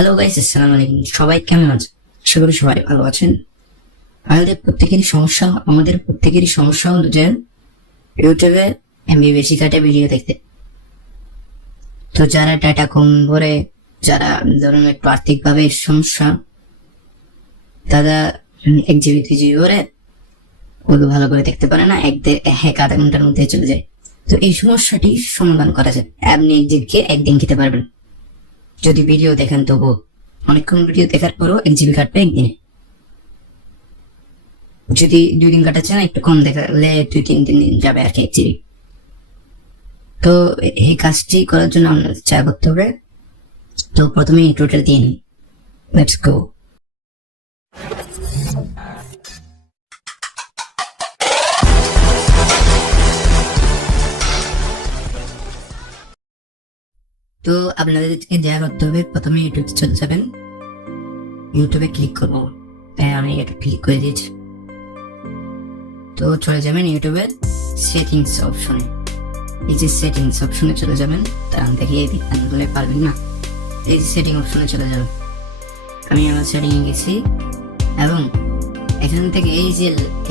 Hello guys, আসসালামু আলাইকুম। সবাই কেমন আছেন? আশা করি সবাই ভালো আছেন। আমাদের প্রত্যেকেরই সমস্যা হলো যে ইউটিউবে এমবি বেশি কাটে ভিডিও দেখতে। তো যারা ডাটা কম ভরে, যারা ধরুন একটু আর্থিকভাবে সমস্যা, তারা 1 জিবি 2 জিবি ভরে ওগুলো ভালো করে দেখতে পারে না, আধা ঘন্টার মধ্যে চলে যায়। তো এই সমস্যাটি সমাধান করা যায়। আপনি 1 জিবিকে একদিন খেতে পারবেন যদি ভিডিও দেখেন। তবুও অনেকক্ষণ ভিডিও দেখার পরও 1 জিবি কাটবে একদিনে। যদি 2 দিন কাটাচ্ছেন, একটু কম দেখালে 2-3 দিন যাবে আর কি 1 জিবি। তো এই কাজটি করার জন্য আপনাদের চা করতে হবে। তো প্রথমে ইন্ট্রোটা দিয়ে নিই। Let's go. তো আপনাদেরকে যা করতে হবে, প্রথমে ইউটিউবে চলে যাবেন। ইউটিউবে ক্লিক করবো, তাই আমি এটা ক্লিক করে দিয়েছি। তো চলে যাবেন ইউটিউবের সেটিংস অপশনে। এই যে সেটিংস অপশনে চলে যাবেন, তা দেখিয়ে দিলে পারবেন না। এই সেটিং অপশনে চলে যাবেন। আমি আমার সেটিং এ গেছি এবং এখান থেকে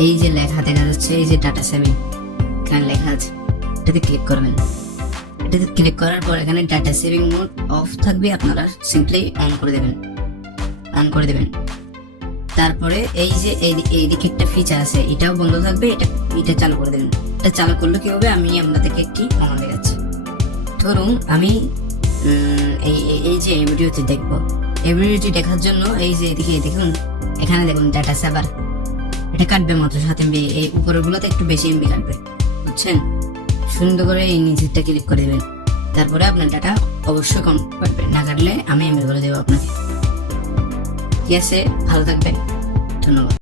এই যে লেখা দেখা যাচ্ছে, এই যে ডাটা সেভিং এখানে লেখা আছে, এটাতে ক্লিক করবেন। এটাতে ক্লিক করার পর এখানে ডাটা সেভিং মোড অফ থাকবে, আপনারা সিম্পলি অন করে দেবেন। তারপরে এই যে এইদিকে একটা ফিচার আছে, এটাও বন্ধ থাকবে, এটা চালু করে দেবেন। এটা চালু করলে কি হবে, আমি আপনাদেরকে একটি প্রমাণ দেখাচ্ছি। ধরুন আমি এই যে এই ভিডিওটি দেখবো, এই ভিডিওটি দেখার জন্য এই যে এদিকে দেখুন, এখানে দেখুন ডাটা সেভার, এটা কাটবে মাত্র 7 MB। এই উপরের গুলোতে একটু বেশি MB কাটবে, বুঝছেন? সুন্দর করে এই নিচেরটা ক্লিক করে দেবেন। তারপরে আপনার ডাটা অবশ্যই কম কাটবে, না কাটলে আমি এমবি করে দেবো আপনাকে। ঠিক আছে, ভালো থাকবেন, ধন্যবাদ।